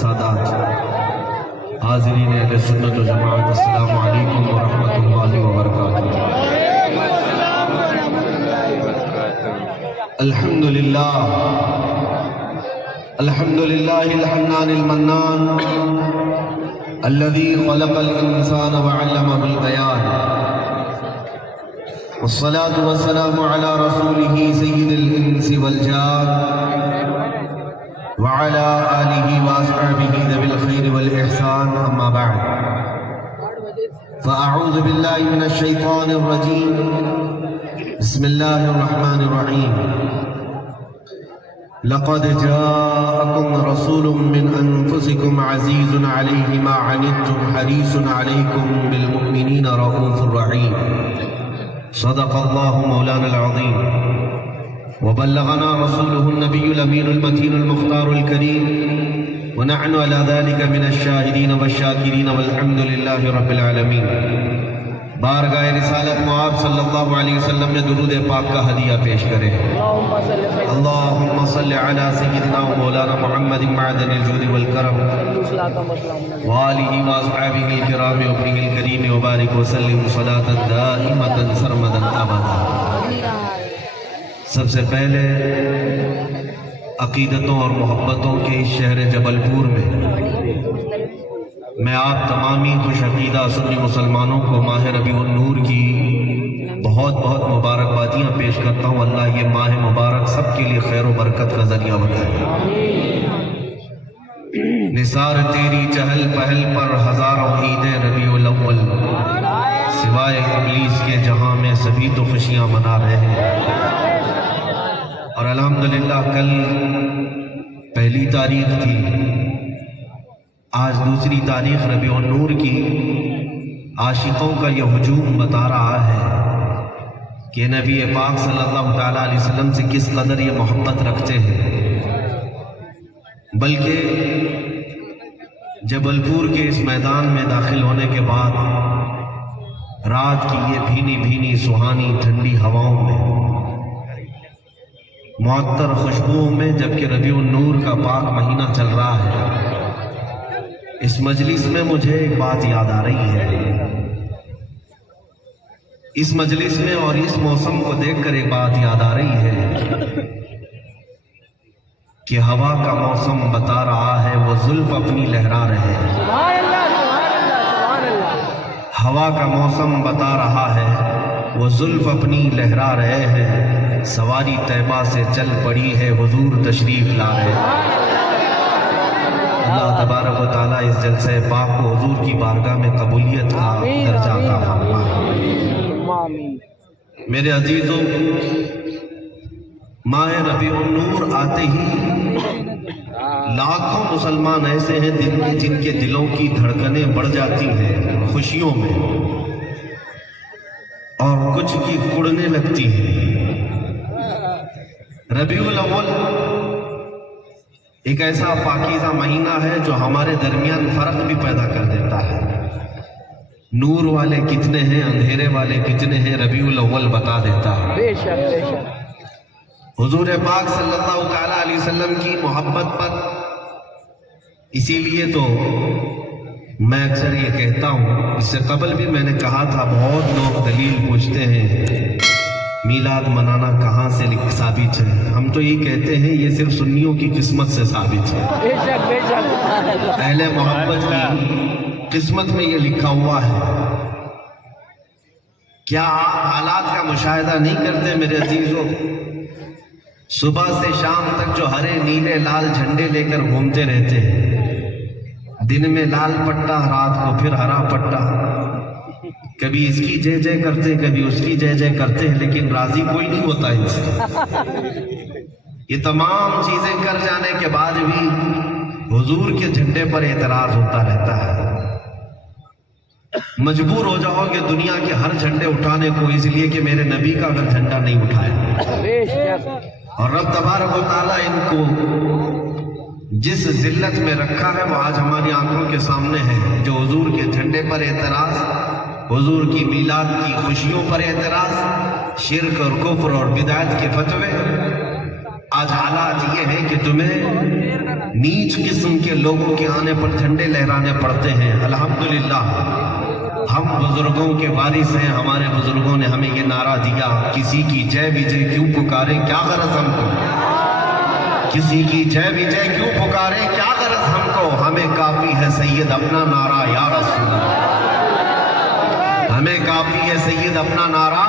سادات، حاضرین اہل سنت و جماعت، السلام علیکم ورحمۃ اللہ وبرکاتہ۔ الحمدللہ الحنان المنان الذي خلق الإنسان وعلمه البيان، والصلاة والسلام على رسوله سيد الإنس والجان وعلى آله وأصحابه ذوي الخير والإحسان، أما بعد فأعوذ بالله من الشيطان الرجيم، بسم الله الرحمن الرحيم۔ لقد جاءكم رسول من أنفسكم عزيز عليه ما عنتم حريص عليكم بالمؤمنين رؤوف رحيم، صدق الله مولانا العظيم، وبلغنا رسوله النبي الأمين المتين المختار الكريم، ونحن على ذلك من الشاهدين والشاكرين، والحمد لله رب العالمين۔ بارگاہ رسالت معاب صلی اللہ علیہ وسلم نے درود پاک کا ہدیہ پیش کرے۔ اللہم صلی علی سیدنا و مولانا محمد معدن الجود والکرم وآلہ واصحابہ الکرام وابنہ الکریم وبارک وسلم صلاة دائمة سرمدا ابدا۔ سب سے پہلے عقیدتوں اور محبتوں کے اس شہر جبل پور میں میں آپ تمامی خوش عقیدہ سنی مسلمانوں کو ماہ ربیع النور کی بہت بہت مبارکبادیاں پیش کرتا ہوں۔ اللہ یہ ماہ مبارک سب کے لیے خیر و برکت کا ذریعہ بنائے۔ نثار تیری چہل پہل پر ہزاروں عید ربیع الاول، سوائے ابلیس کے جہاں میں سبھی تو خوشیاں منا رہے ہیں۔ اور الحمدللہ کل پہلی تاریخ تھی، آج دوسری تاریخ ربیع النور کی۔ عاشقوں کا یہ ہجوم بتا رہا ہے کہ نبی پاک صلی اللہ تعالیٰ علیہ وسلم سے کس قدر یہ محبت رکھتے ہیں۔ بلکہ جبل پور کے اس میدان میں داخل ہونے کے بعد رات کی یہ بھینی بھینی سہانی ٹھنڈی ہواؤں میں، معطر خوشبوؤں میں، جبکہ ربیع النور کا پاک مہینہ چل رہا ہے، اس مجلس میں مجھے ایک بات یاد آ رہی ہے۔ اس مجلس میں اور اس موسم کو دیکھ کر ایک بات یاد آ رہی ہے کہ ہوا کا موسم بتا رہا ہے وہ زلف اپنی لہرا رہے ہیں۔ ہوا کا موسم بتا رہا ہے وہ زلف اپنی لہرا رہے ہیں، سواری طیبہ سے چل پڑی ہے حضور تشریف لا رہے ہیں۔ اللہ تبارک و تعالیٰ اس جلسہ پاک کو حضور کی بارگاہ میں قبولیت کا درجہ عطا فرمائے۔ میرے عزیزوں، ماہ ربیع النور آتے ہی لاکھوں مسلمان ایسے ہیں جن کے دلوں کی دھڑکنیں بڑھ جاتی ہیں خوشیوں میں، اور کچھ کی کڑنے لگتی ہیں۔ ربیع الاول ایک ایسا پاکیزہ مہینہ ہے جو ہمارے درمیان فرق بھی پیدا کر دیتا ہے۔ نور والے کتنے ہیں، اندھیرے والے کتنے ہیں، ربیع الاول بتا دیتا ہے۔ بے شک بے شک۔ حضور پاک صلی اللہ تعالیٰ علیہ وسلم کی محبت پر اسی لیے تو میں اکثر یہ کہتا ہوں، اس سے قبل بھی میں نے کہا تھا، بہت لوگ دلیل پوچھتے ہیں میلاد منانا کہاں سے ثابت ہے۔ ہم تو یہ کہتے ہیں یہ صرف سنیوں کی قسمت سے ثابت ہے۔ اہل محبت کی قسمت میں یہ لکھا ہوا ہے۔ کیا آپ حالات کا مشاہدہ نہیں کرتے میرے عزیزوں؟ صبح سے شام تک جو ہرے نیلے لال جھنڈے لے کر گھومتے رہتے ہیں، دن میں لال پٹا، رات کو پھر ہرا پٹا، کبھی اس کی جے جے کرتے، کبھی اس کی جے جے کرتے ہیں، لیکن راضی کوئی نہیں ہوتا ان سے۔ یہ تمام چیزیں کر جانے کے بعد بھی حضور کے جھنڈے پر اعتراض ہوتا رہتا ہے۔ مجبور ہو جاؤ گے دنیا کے ہر جھنڈے اٹھانے کو، اس لیے کہ میرے نبی کا اگر جھنڈا نہیں اٹھایا۔ اور رب تبارک و تعالیٰ ان کو جس ذلت میں رکھا ہے وہ آج ہماری آنکھوں کے سامنے ہے، جو حضور کے جھنڈے پر اعتراض، حضور کی میلاد کی خوشیوں پر اعتراض، شرک اور کفر اور بدعت کے فتوے۔ آج حالات یہ ہے کہ تمہیں نیچ قسم کے لوگوں کے آنے پر جھنڈے لہرانے پڑتے ہیں۔ الحمدللہ ہم بزرگوں کے وارث ہیں، ہمارے بزرگوں نے ہمیں یہ نعرہ دیا، کسی کی جے وجے کیوں پکارے، کیا غرض ہم کو، کسی کی جے وجے کیوں پکارے، کیا غرض ہم کو، ہمیں کافی ہے سید اپنا نعرہ یا رسول اللہ، ہمیں کافی ہے سید اپنا نعرہ۔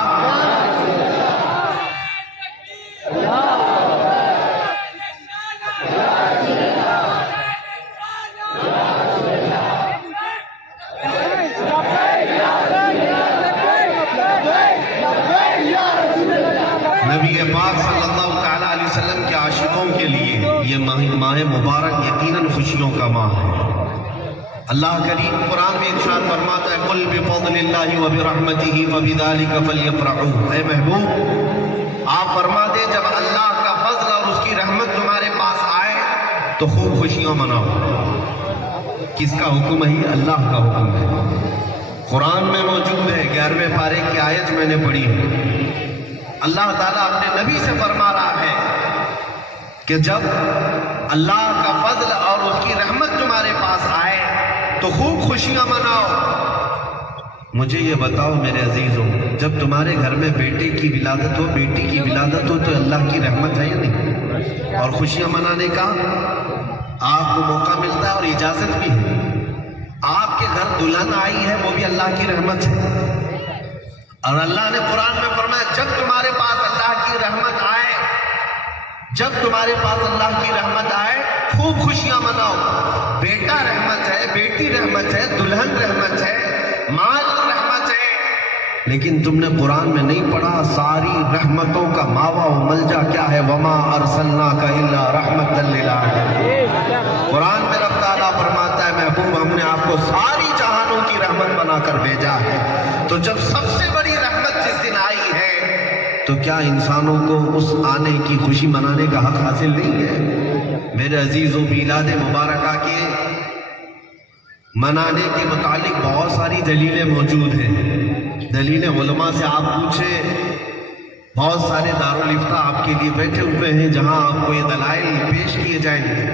نبی پاک صلی اللہ تعالیٰ علیہ وسلم کے عاشقوں کے لیے یہ ماہ مبارک یقیناً خوشیوں کا ماہ ہے۔ اللہ کریم قرآن میں ارشاد فرماتا ہے قُلْ بِفَضْلِ اللَّهِ وَبِرَحْمَتِهِ فَبِذَلِكَ فَلْيَفْرَحُوا، اے محبوب آپ فرما دے جب اللہ کا فضل اور اس کی رحمت تمہارے پاس آئے تو خوب خوشیاں مناؤ۔ کس کا حکم ہے؟ اللہ کا حکم ہے، قرآن میں موجود ہے، 11ویں پارے کی آیت میں نے پڑھی ہے۔ اللہ تعالیٰ اپنے نبی سے فرما رہا ہے کہ جب اللہ کا فضل اور اس کی رحمت تمہارے پاس آئے تو خوب خوشیاں مناؤ۔ مجھے یہ بتاؤ میرے عزیزوں، جب تمہارے گھر میں بیٹے کی ولادت ہو، بیٹی کی ولادت ہو تو اللہ کی رحمت ہے یا نہیں؟ اور خوشیاں منانے کا آپ کو موقع ملتا ہے اور اجازت بھی ہے۔ آپ کے گھر دلہن آئی ہے وہ بھی اللہ کی رحمت ہے، اور اللہ نے قرآن میں فرمایا جب تمہارے پاس اللہ کی رحمت آئے، جب تمہارے پاس اللہ کی رحمت آئے خوب خوشیاں مناؤ۔ بیٹا رحمت ہے، بیٹی رحمت ہے، دلہن رحمت ہے، مال رحمت ہے، لیکن تم نے قرآن میں نہیں پڑھا ساری رحمتوں کا ماوا و ملجا کیا ہے؟ وما ارسلناک الا رحمتا للعالمین۔ قرآن میں رب تعالیٰ فرماتا ہے محبوب ہم نے آپ کو ساری جہانوں کی رحمت بنا کر بھیجا ہے۔ تو جب سب سے بڑی رحمت جس دن آئی ہے تو کیا انسانوں کو اس آنے کی خوشی منانے کا حق حاصل نہیں ہے؟ میرے عزیزوں، میلاد مبارکہ کے منانے کے متعلق بہت ساری دلیلیں موجود ہیں۔ دلیلیں علماء سے آپ پوچھیں، بہت سارے دارالافتاء آپ کے لیے بیٹھے ہوئے ہیں جہاں آپ کو یہ دلائل پیش کیے جائیں گے۔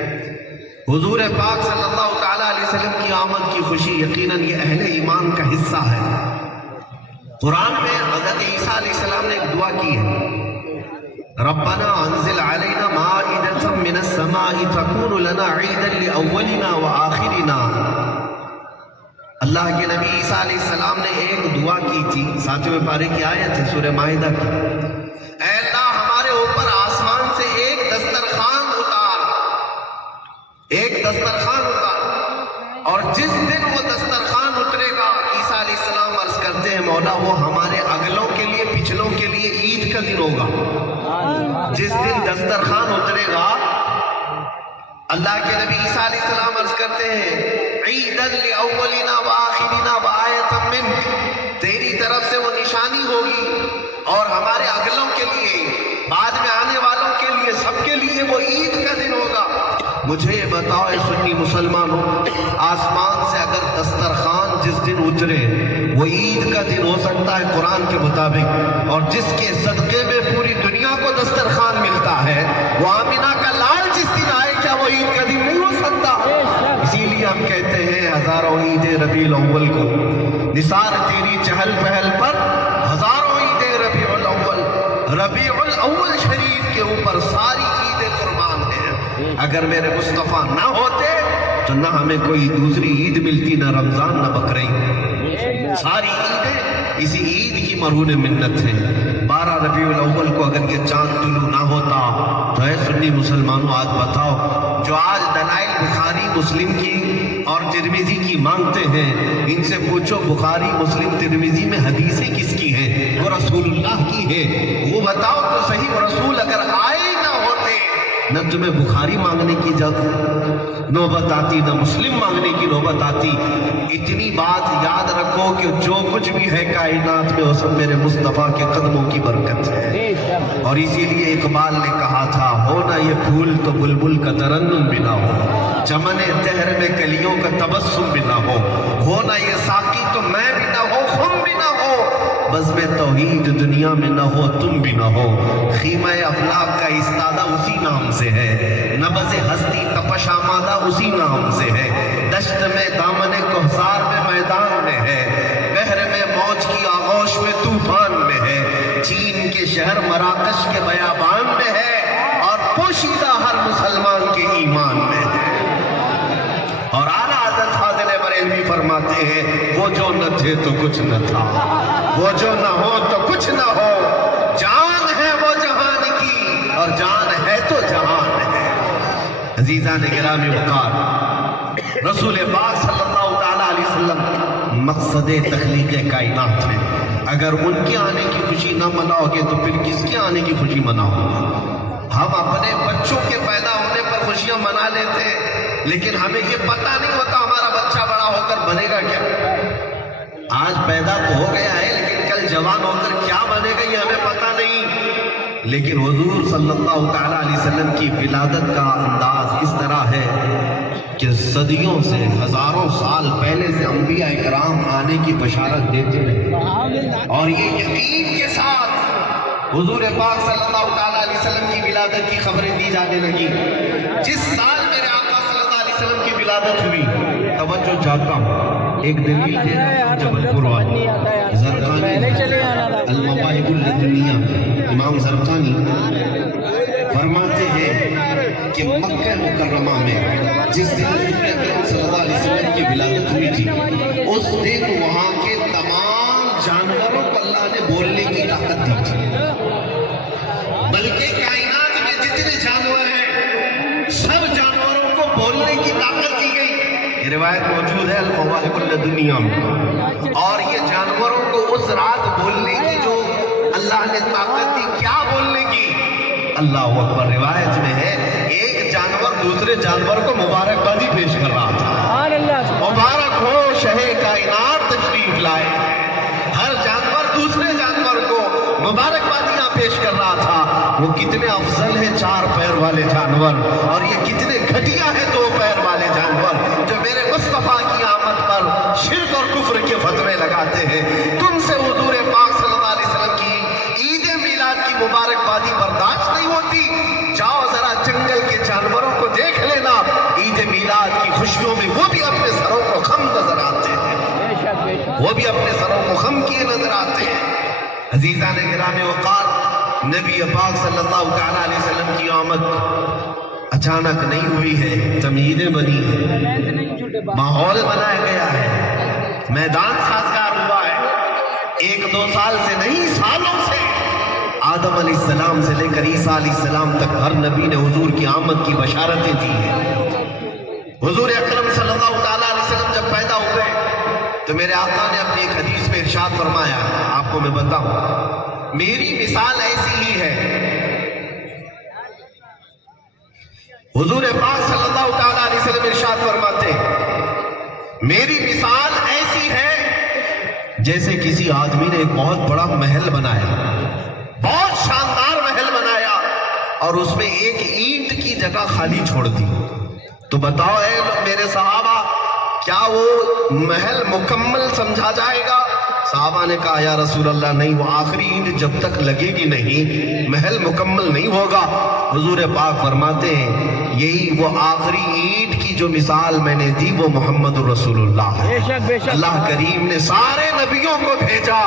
حضور پاک صلی اللہ تعالیٰ علیہ وسلم کی آمد کی خوشی یقیناً یہ اہل ایمان کا حصہ ہے۔ قرآن میں حضرت عیسیٰ علیہ السلام نے ایک دعا کی ہے، ربنا انزل علینا مائدۃ من السماء تکون لنا عیدا لاولنا وآخرنا۔ اللہ کے نبی عیسیٰ علیہ السلام نے ایک دعا کی تھی، 7ویں پارے کی آیت ہے سورہ مائدہ کی، اے اللہ ہمارے اوپر آسمان سے ایک دسترخوان اتار، ایک دسترخوان اتار، اور جس دن وہ دسترخوان اترے گا عیسیٰ علیہ السلام عرض کرتے ہیں مولا وہ ہمارے اگلوں کے لیے پچھلوں کے لیے عید کا دن ہوگا۔ جس دن دسترخوان اترے گا اللہ کے نبی عیسیٰ علیہ السلام عرض کرتے ہیں عیداً لأولنا وآخرنا وآیۃ منک، تیری طرف سے وہ نشانی ہوگی اور ہمارے اگلوں کے لیے، بعد میں آنے والوں کے لیے، سب کے لیے وہ عید کا دن ہوگا۔ مجھے یہ بتاؤ اے سنی مسلمانوں، آسمان سے اگر دسترخوان جس دن اترے وہ عید کا دن ہو سکتا ہے قرآن کے مطابق، اور جس کے صدقے میں پوری دنیا کو دسترخوان ملتا ہے وہ آمینہ کا لال جس دن آئے کیا وہ عید کا دن نہیں ہو سکتا؟ اسی لیے ہم کہتے ہیں ہزاروں عید ربیع الاول کو، نثار تیری چہل پہل پر ہزاروں عید ربیع الاول، ربیع الاول شریف کے اوپر ساری عیدیں قربان ہیں۔ اگر میرے مصطفیٰ نہ ہوتے تو نہ ہمیں کوئی دوسری عید ملتی، نہ رمضان نہ بقرعید، ساری عیدیں اسی عید کی مرہون منت ہیں۔ 12 ربیع الاول کو اگر یہ چاند طلوع نہ ہوتا تو اے سنی مسلمانوں آج بتاؤ، جو آج دلائل بخاری مسلم کی اور ترمذی کی مانگتے ہیں ان سے پوچھو بخاری مسلم ترمذی میں حدیثیں کس کی ہیں؟ وہ رسول اللہ کی ہے، وہ بتاؤ تو صحیح، وہ رسول اگر آئے نہ ہوتے نہ تمہیں بخاری مانگنے کی نوبت آتی، نہ مسلم مانگنے کی نوبت آتی۔ اتنی بات یاد رکھو کہ جو کچھ بھی ہے کائنات میں وہ سب میرے مصطفیٰ کے قدموں کی برکت ہے، اور اسی لیے اقبال نے کہا تھا ہونا یہ پھول تو بلبل کا ترنم بھی نہ ہو، چمن دہر میں کلیوں کا تبسم بھی نہ ہونا یہ ساقی تو میں بھی نہ ہو، خم بھی نہ ہو، بزم توحید دنیا میں نہ ہو، تم بھی نہ ہو، خیمہ افلاک کا استادہ اسی نام سے ہے، نبض ہستی تپش آمادہ اسی نام سے ہے، دشت میں دامن کوثر میں میدان میں ہے، بحر میں موج کی آغوش میں طوفان میں ہے، چین کے شہر مراکش کے بیابان میں ہے، اور پوشیدہ ہر مسلمان کے ایمان میں ہے۔ اور اعلیٰ حضرت فاضل بریلوی فرماتے ہیں وہ جو نہ تھے تو کچھ نہ تھا، وہ جو نہ ہو تو کچھ نہ ہو، جان ہے وہ جہان کی اور جان ہے تو جہان ہے۔ عزیزان گرامی وقار، رسول پاک صلی اللہ تعالیٰ علیہ وسلم مقصد تخلیق کائنات ہیں، اگر ان کے آنے کی خوشی نہ مناؤ گے تو پھر کس کے آنے کی خوشی مناؤ گے؟ ہم اپنے بچوں کے پیدا ہونے پر خوشیاں منا لیتے ہیں، لیکن ہمیں یہ پتہ نہیں ہوتا ہمارا بچہ بڑا ہو کر بنے گا کیا۔ آج پیدا تو ہو گیا ہے لیکن کل جوان ہو کر کیا بنے گا یہ ہمیں پتہ نہیں۔ لیکن حضور صلی اللہ تعالیٰ علیہ وسلم کی ولادت کا انداز اس طرح ہے کہ صدیوں سے، ہزاروں سال پہلے سے انبیاء اکرام آنے کی بشارت دیتے رہے، اور یہ یقین کے ساتھ حضور پاک صلی اللہ تعالیٰ علیہ وسلم کی ولادت کی خبریں دی جانے لگی۔ جس سال میرے آقا صلی اللہ علیہ وسلم کی ولادت ہوئی، توجہ چاہتا ہوں، ایک دلیل دے رہا ہوں جبل قرآن زرقانی المواہب اللدنیہ امام زرقانی فرماتے ہیں کہ مکہ مکرمہ میں جس دن حضور اکرم صلی اللہ علیہ وسلم کی ولادت ہوئی تھی، اس دن وہاں کے تمام جانوروں کو اللہ نے بولنے کی طاقت دی تھی، بلکہ کائنات میں جتنے جانور ہیں سب جانوروں کو بولنے کی طاقت دی گئی۔ یہ روایت موجود ہے المواہب اللدنیہ میں، اور یہ جانوروں کو اس رات بولنے کی جو اللہ نے طاقت دی، کیا بولنے کی؟ اللہ اکبر، روایت میں ہے ایک جانور دوسرے جانور کو مبارکبادی پیش کر رہا تھا، مبارک ہو شہ کائنات تشریف لائے۔ ہر جانور دوسرے جانور کو مبارکبادیاں پیش کر رہا تھا۔ وہ کتنے افضل ہیں چار پیر والے جانور، اور یہ کتنے گھٹیا ہیں دو پیر والے جانور جو میرے مصطفیٰ کی آمد پر شرک اور کفر کے فتوے لگاتے ہیں۔ تم سے حضور پاک صلی اللہ علیہ وسلم کی عید میلاد کی مبارکبادی برداشت نہیں ہوتی؟ جاؤ ذرا جنگل کے جانوروں کو دیکھ لینا، عید میلاد کی خوشیوں میں وہ بھی اپنے سروں کو خم نظر آتے ہیں، وہ بھی اپنے سروں کو خم کیے نظر آتے ہیں۔ عزیزان گرامی وقار، نبی پاک صلی اللہ تعالیٰ علیہ وسلم کی آمد اچانک نہیں ہوئی ہے، تمہیدیں بنی ہیں، ماحول بنایا گیا ہے، میدان سازگار ہوا ہے۔ 1-2 سال سے نہیں، سالوں سے آدم علیہ السلام سے لے کر عیسیٰ علیہ السلام تک ہر نبی نے حضور کی آمد کی بشارتیں دی ہیں۔ حضور اکرم صلی اللہ تعالیٰ علیہ وسلم جب پیدا ہوئے تو میرے آقا نے اپنی ایک حدیث میں ارشاد فرمایا، آپ کو میں بتاؤں، میری مثال ایسی ہی ہے۔ حضور پاک صلی اللہ تعالیٰ علیہ وسلم ارشاد فرماتے ہیں میری مثال ایسی ہے جیسے کسی آدمی نے ایک بہت بڑا محل بنایا، بہت شاندار محل بنایا، اور اس میں ایک اینٹ کی جگہ خالی چھوڑ دی۔ تو بتاؤ اے میرے صحابہ، کیا وہ محل مکمل سمجھا جائے گا؟ صحابہ نے کہا یا رسول اللہ نہیں، وہ آخری اینٹ جب تک لگے گی نہیں محل مکمل نہیں ہوگا۔ حضور پاک فرماتے ہیں یہی وہ آخری اینٹ کی جو مثال میں نے دی وہ محمد رسول اللہ ہے۔ اللہ کریم نے سارے نبیوں کو بھیجا،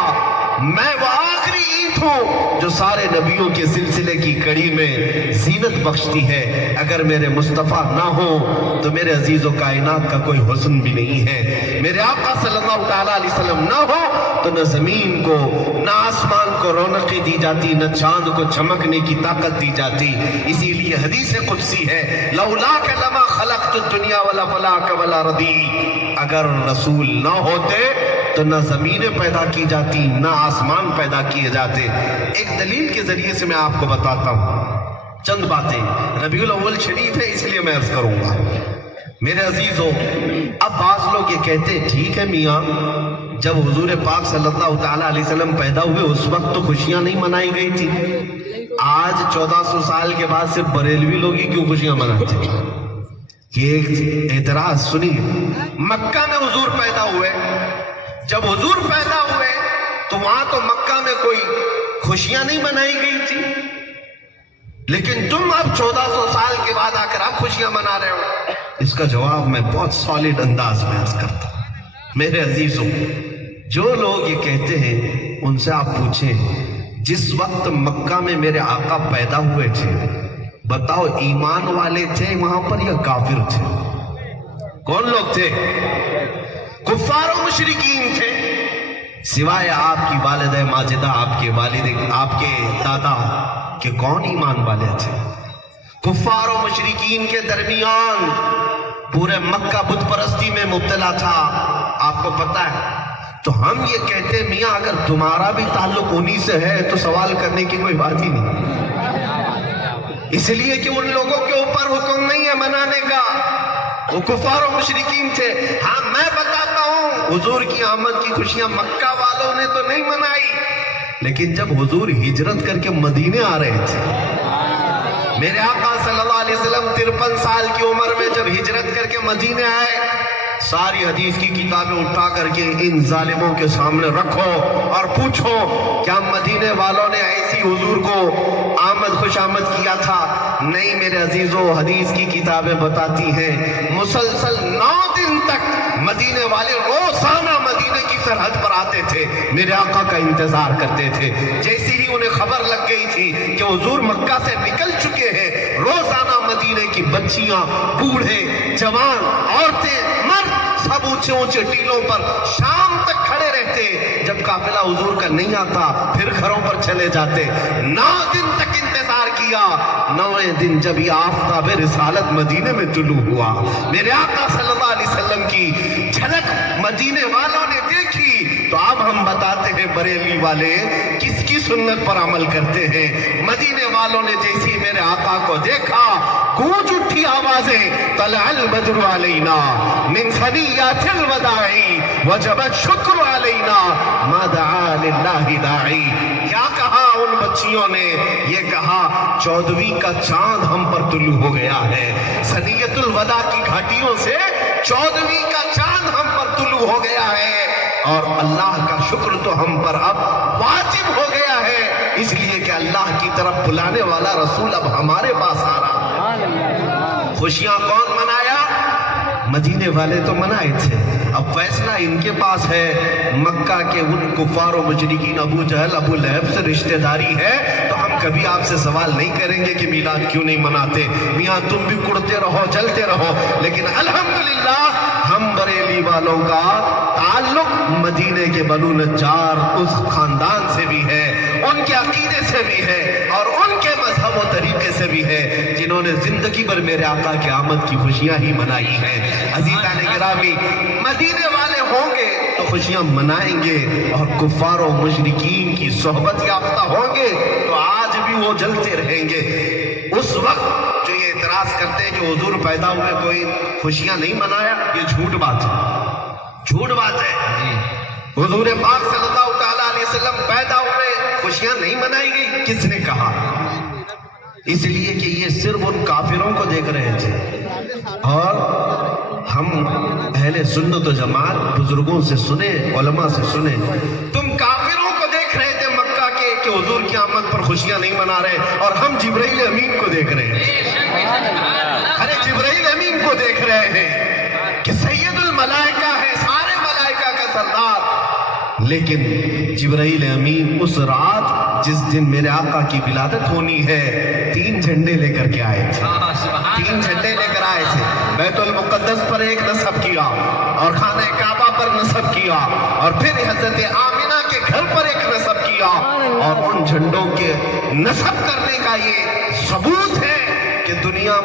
میں وہ آخری اینٹ ہوں جو سارے نبیوں کے سلسلے کی کڑی میں زینت بخشتی ہے۔ اگر میرے مصطفیٰ نہ ہو تو میرے عزیز و کائنات کا کوئی حسن بھی نہیں ہے۔ میرے آقا صلی اللہ تعالیٰ علیہ وسلم نہ ہو تو نہ زمین کو نہ آسمان کو رونقیں دی جاتی، نہ چاند کو چمکنے کی طاقت دی جاتی۔ اسی لیے حدیث قدسی ہے لولاک لما خلقت الدنیا ولا فلاک ولا ردی، اگر رسول نہ ہوتے تو نہ زمینیں پیدا کی جاتی نہ آسمان پیدا کیے جاتے۔ ایک دلیل کے ذریعے سے میں آپ کو بتاتا ہوں چند باتیں، ربیع الاول شریف ہے اس لیے میں عرض کروں گا۔ میرے عزیزو، اب بعض لوگ یہ کہتے ٹھیک ہے میاں، جب حضور پاک صلی اللہ تعالیٰ علیہ وسلم پیدا ہوئے اس وقت تو خوشیاں نہیں منائی گئی تھی، آج 1400 سال کے بعد صرف بریلوی لوگ ہی کیوں خوشیاں مناتے ہیں؟ یہ ایک اعتراض سنیے۔ مکہ میں حضور پیدا ہوئے، جب حضور پیدا ہوئے تو وہاں تو مکہ میں کوئی خوشیاں نہیں منائی گئی تھی، لیکن تم اب 1400 سال کے بعد آ کر اب خوشیاں منا رہے ہو؟ اس کا جواب میں بہت سالڈ انداز میں عرض کرتا ہوں۔ میرے عزیزوں، جو لوگ یہ کہتے ہیں ان سے آپ پوچھیں جس وقت مکہ میں میرے آقا پیدا ہوئے تھے، بتاؤ ایمان والے تھے وہاں پر یا کافر تھے؟ کون لوگ تھے؟ کفار و مشرکین تھے، سوائے آپ کی والدہ ماجدہ، آپ کے والد، آپ کے دادا کہ کون ایمان والے تھے؟ کفار و مشرکین کے درمیان پورے مکہ بت پرستی میں مبتلا تھا، آپ کو پتا ہے۔ تو ہم یہ کہتے میاں اگر تمہارا بھی تعلق انہی سے ہے تو سوال کرنے کی کوئی بات ہی نہیں، اس لیے کہ ان لوگوں کے اوپر حکم نہیں ہے منانے کا، وہ کفار و مشرکین تھے۔ ہاں میں بتاتا ہوں حضور کی آمد کی خوشیاں مکہ والوں نے تو نہیں منائی، لیکن جب حضور ہجرت کر کے مدینے آ رہے تھے، میرے آقا صلی اللہ علیہ وسلم 53 سال کی عمر میں جب ہجرت کر کے مدینے آئے، ساری حدیث کی کتابیں اٹھا کر کے ان ظالموں کے سامنے رکھو اور پوچھو کیا مدینے والوں نے ایسی حضور کو آمد خوش آمد کیا تھا؟ نہیں میرے عزیزوں، حدیث کی کتابیں بتاتی ہیں مسلسل 9 دن تک مدینے والے روزانہ مدینے کی سرحد پر آتے تھے، میرے آقا کا انتظار کرتے تھے۔ جیسے ہی انہیں خبر لگ گئی تھی کہ حضور مکہ سے نکل چکے ہیں، روزانہ مدینے کی بچیاں، بوڑھے، جوان، عورتیں، مرد سب اونچے اونچے ٹیلوں پر شام تک کھڑے رہتے، جب قافلہ حضور کا نہیں آتا پھر گھروں پر چلے جاتے۔ 9 دن تک انتظار کیا، 9ویں دن جب یہ آفتاب رسالت مدینے میں طلوع ہوا، میرے آقا صلی اللہ علیہ وسلم کی جھلک مدینے والوں نے دیکھی، تو اب ہم بتاتے ہیں بریلی والے کس کی سنت پر عمل کرتے ہیں۔ مدینے والوں نے جیسی میرے آقا کو دیکھا، گونج اٹھی آوازیں، طلع البدر علینا من ثنیات الوداع وجب الشکر علینا ما دعا للہ داعی۔ کیا کہا ان بچیوں نے؟ یہ کہا 14ویں کا چاند ہم پر طلوع ہو گیا ہے، ثنیۃ الوداع کی گھاٹیوں سے 14ویں کا چاند ہم پر طلوع ہو گیا ہے، اور اللہ کا شکر تو ہم پر اب واجب ہو گیا ہے، اس لیے کہ اللہ کی طرف بلانے والا رسول اب ہمارے پاس آ رہا ہے۔ خوشیاں کون منایا؟ مدینے والے تو منائے تھے، اب فیصلہ ان کے پاس ہے۔ مکہ کے ان کفار و مشرکین ابو جہل، ابو لہب سے رشتہ داری ہے، تو ہم کبھی آپ سے سوال نہیں کریں گے کہ میلاد کیوں نہیں مناتے، میاں تم بھی کڑتے رہو جلتے رہو، لیکن الحمدللہ ہم بریلی والوں کا تعلق مدینے کے بنو نجار اس خاندان سے بھی ہے، ان کے عقیدے سے بھی ہے، اور ان کے مذہب و طریقے سے بھی ہے، جنہوں نے زندگی بھر میرے آقا کی آمد کی خوشیاں ہی منائی ہیں۔ عزیزان گرامی، مدینے والے ہوں گے تو خوشیاں منائیں گے، اور کفار و مشرکین کی صحبت یافتہ ہوں گے تو آج بھی وہ جلتے رہیں گے۔ اس وقت جو یہ اعتراض کرتے ہیں کہ حضور پیدا ہوئے کوئی خوشیاں نہیں منایا، یہ جھوٹ بات ہے، جھوٹ بات ہے۔ حضور پاک صلی اللہ تعالیٰ علیہ وسلم پیدا ہوئے خوشیاں نہیں منائی گئی، کس نے کہا؟ اس لیے کہ یہ صرف ان کافروں کو دیکھ رہے تھے، اور ہم اہل سنت و جماعت بزرگوں سے سنے، علماء سے سنے، تم کافروں کو دیکھ رہے تھے مکہ کے کہ حضور کی آمد پر خوشیاں نہیں منا رہے، اور ہم جبرائیل امین کو دیکھ رہے ہیں، ارے جبرائیل امین کو دیکھ رہے ہیں کہ سید الملائکہ ہے، سارے ملائکہ کا سردار، لیکن جبرائیل امین اس رات جس دن میرے آقا کی ولادت ہونی ہے 3 جھنڈے لے کر کے آئے تھے، 3 جھنڈے لے کر آئے تھے، بیت المقدس پر ایک نصب کیا، اور خانہ کعبہ پر نصب کیا، اور پھر حضرت آمنہ کے گھر پر ایک نصب کیا، اور ان جھنڈوں کے نصب کرنے کا یہ ثبوت ہے کہ دنیا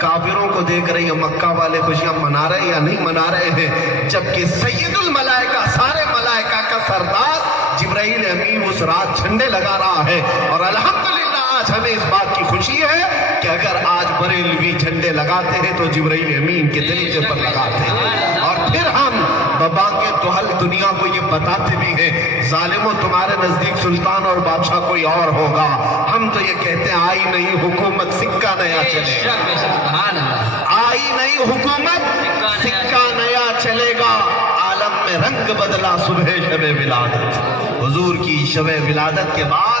کافروں کو دیکھ رہی ہے مکہ والے خوشیاں منا رہے یا نہیں منا رہے ہیں، جبکہ سید الملائکہ سارے ملائکہ کا سردار جبرائیل امین اس رات جھنڈے لگا رہا ہے، اور الحمدللہ آج ہمیں اس بات کی خوشی ہے کہ اگر آج بریلوی جھنڈے لگاتے ہیں تو جبرائیل امین کے طریقے پر لگاتے ہیں، اور پھر ہم ببانگے توحل دنیا کو یہ بتاتے بھی ہیں ظالموں تمہارے نزدیک سلطان اور بادشاہ کوئی اور ہوگا، ہم تو یہ کہتے ہیں آئی نہیں حکومت سکہ نیا چلے گا، آئی نہیں حکومت سکہ نیا چلے گا، عالم میں رنگ بدلا صبح شب ولادت، حضور کی شب ولادت کے بعد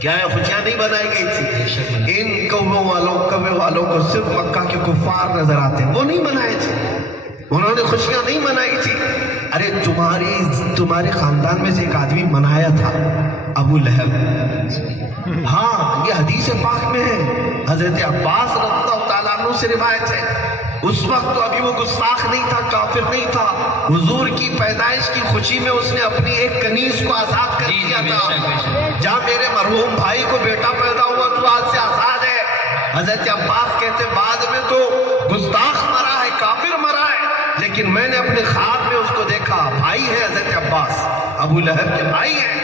کیا یہ خوشیاں نہیں بنائی گئی تھی؟ ان قوموں والوں کو صرف مکہ کے کفار نظر آتے ہیں، وہ نہیں منائے تھے، انہوں نے خوشیاں نہیں منائی تھی۔ ارے تمہارے خاندان میں سے ایک آدمی منایا تھا، ابو لہب۔ ہاں، یہ حدیث پاک میں ہے، حضرت عباس رضی اللہ تعالیٰ عنہ سے روایت ہے۔ اس وقت تو ابھی وہ گستاخ نہیں تھا، کافر نہیں تھا، حضور کی پیدائش کی خوشی میں اس نے اپنی ایک کنیز کو آزاد کر دیا تھا۔ جہاں میرے مرحوم بھائی کو بیٹا پیدا ہوا تو آج سے آزاد ہے۔ حضرت عباس کہتے بعد میں تو گستاخ مرا ہے، کافر مرا ہے، لیکن میں نے اپنے خواب میں اس کو دیکھا، بھائی ہے حضرت عباس، ابو لہب کے بھائی ہیں۔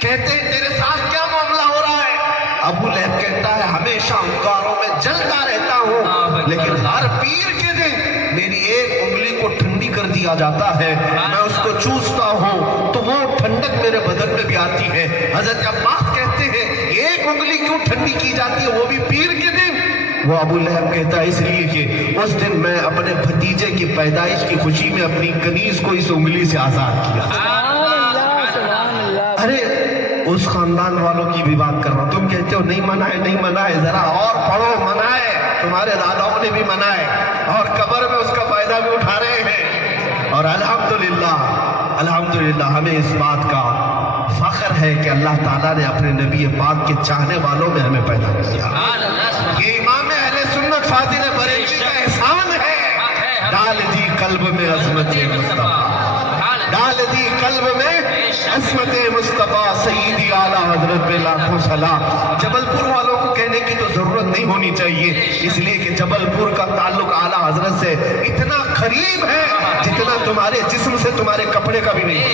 کہتے ہیں تیرے ساتھ کیا معاملہ ہو رہا ہے؟ ابو لہب کہتا ہے ہمیشہ انگاروں میں جلتا رہتا ہوں، لیکن ہر پیر کے دن میری ایک انگلی کو ٹھنڈی کر دیا جاتا ہے، میں اس کو چوستا ہوں تو وہ ٹھنڈک میرے بدن میں بھی آتی ہے۔ حضرت عباس کہتے ہیں ایک انگلی کیوں ٹھنڈی کی جاتی ہے وہ بھی پیر کے دن؟ وہ ابو لہب کہتا ہے اس لیے کہ اس دن میں اپنے بھتیجے کی پیدائش کی خوشی میں اپنی کنیز کو اس انگلی سے آزاد کیا۔ ارے اس خاندان والوں کی بھی بات کر رہا ہوں، تم کہتے ہو نہیں منائے، ذرا اور پڑھو، منائے، تمہارے داداؤں نے بھی منائے اور قبر میں اس کا فائدہ بھی اٹھا رہے ہیں۔ اور الحمدللہ ہمیں اس بات کا فخر ہے کہ اللہ تعالیٰ نے اپنے نبی پاک کے چاہنے والوں میں ہمیں پیدا کیا۔ یہ امام اہل سنت فاضل بریلوی کا احسان ہے، ڈال دی قلب میں عظمت مصطفیٰ، ڈال دی قلب میں عظمت مصطفیٰ، سیدی اعلیٰ حضرت پہ لاکھوں سلام۔ جبل پور والوں کو کہنے کی تو ضرورت نہیں ہونی چاہیے، اس لیے کہ جبل پور کا تعلق اعلیٰ حضرت سے اتنا قریب ہے جتنا تمہارے جسم سے تمہارے کپڑے کا بھی نہیں ہے۔